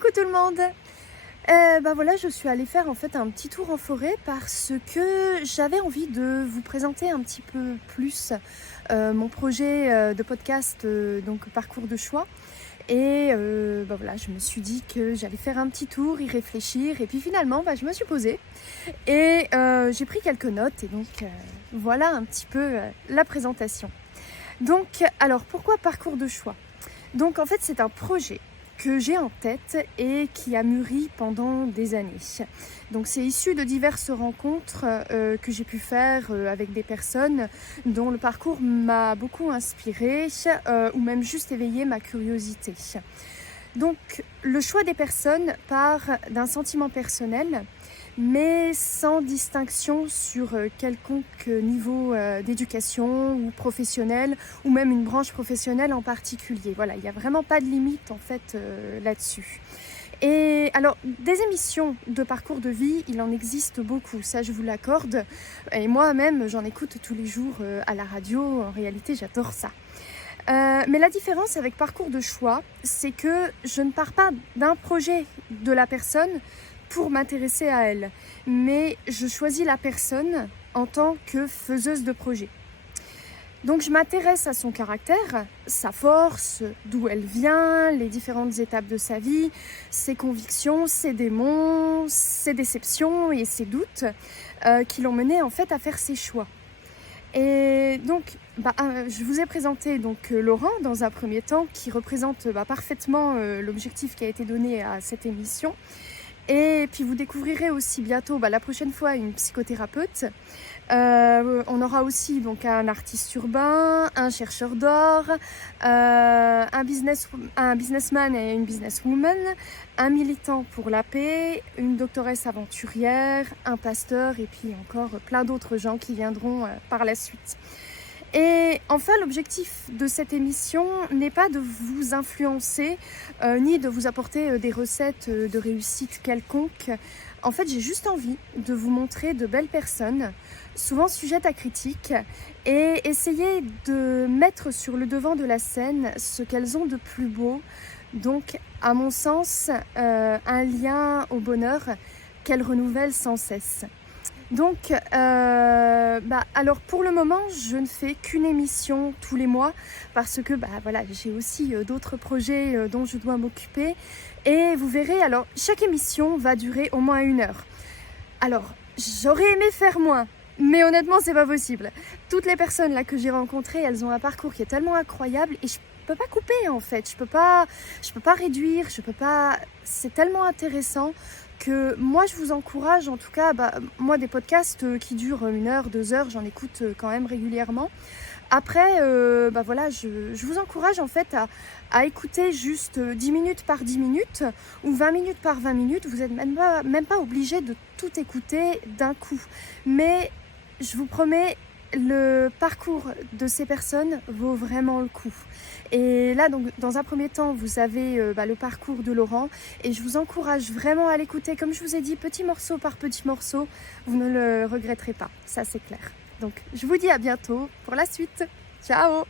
Coucou tout le monde. Voilà, je suis allée faire en fait un petit tour en forêt parce que j'avais envie de vous présenter un petit peu plus mon projet de podcast, donc Parcours de choix. Et voilà, je me suis dit que j'allais faire un petit tour, y réfléchir. Et puis finalement, je me suis posée et j'ai pris quelques notes. Et donc voilà un petit peu la présentation. Donc, alors pourquoi Parcours de choix? Donc en fait, c'est un projet que j'ai en tête et qui a mûri pendant des années. Donc c'est issu de diverses rencontres que j'ai pu faire avec des personnes dont le parcours m'a beaucoup inspirée ou même juste éveillé ma curiosité. Donc le choix des personnes part d'un sentiment personnel, mais sans distinction sur quelconque niveau d'éducation ou professionnel, ou même une branche professionnelle en particulier. Voilà, il n'y a vraiment pas de limite en fait là-dessus. Et alors, des émissions de parcours de vie, il en existe beaucoup, ça je vous l'accorde. Et moi-même, j'en écoute tous les jours à la radio, en réalité j'adore ça. Mais la différence avec Parcours de choix, c'est que je ne pars pas d'un projet de la personne pour m'intéresser à elle, mais je choisis la personne en tant que faiseuse de projet. Donc je m'intéresse à son caractère, sa force, d'où elle vient, les différentes étapes de sa vie, ses convictions, ses démons, ses déceptions et ses doutes qui l'ont menée en fait à faire ses choix. Et donc, je vous ai présenté donc Laurent dans un premier temps qui représente parfaitement l'objectif qui a été donné à cette émission. Et puis vous découvrirez aussi bientôt la prochaine fois une psychothérapeute. On aura aussi donc un artiste urbain, un chercheur d'or, un businessman et une businesswoman, un militant pour la paix, une doctoresse aventurière, un pasteur et puis encore plein d'autres gens qui viendront par la suite. Et enfin, l'objectif de cette émission n'est pas de vous influencer, ni de vous apporter des recettes de réussite quelconque. En fait, j'ai juste envie de vous montrer de belles personnes, souvent sujettes à critique, et essayer de mettre sur le devant de la scène ce qu'elles ont de plus beau. Donc, à mon sens, un lien au bonheur qu'elles renouvellent sans cesse. Donc, alors pour le moment, je ne fais qu'une émission tous les mois parce que j'ai aussi d'autres projets dont je dois m'occuper. Et vous verrez, alors chaque émission va durer au moins 1 heure. Alors, j'aurais aimé faire moins, mais honnêtement, c'est pas possible. Toutes les personnes là que j'ai rencontrées, elles ont un parcours qui est tellement incroyable et je peux pas couper en fait. Je peux pas réduire, c'est tellement intéressant que moi je vous encourage, en tout cas, moi des podcasts qui durent 1 heure, 2 heures, j'en écoute quand même régulièrement. Après, je vous encourage en fait à écouter juste 10 minutes par 10 minutes ou 20 minutes par 20 minutes. Vous n'êtes même pas obligé de tout écouter d'un coup. Mais je vous promets, le parcours de ces personnes vaut vraiment le coup. Et là, donc, dans un premier temps, vous avez le parcours de Laurent et je vous encourage vraiment à l'écouter. Comme je vous ai dit, petit morceau par petit morceau, vous ne le regretterez pas, ça c'est clair. Donc, je vous dis à bientôt pour la suite. Ciao!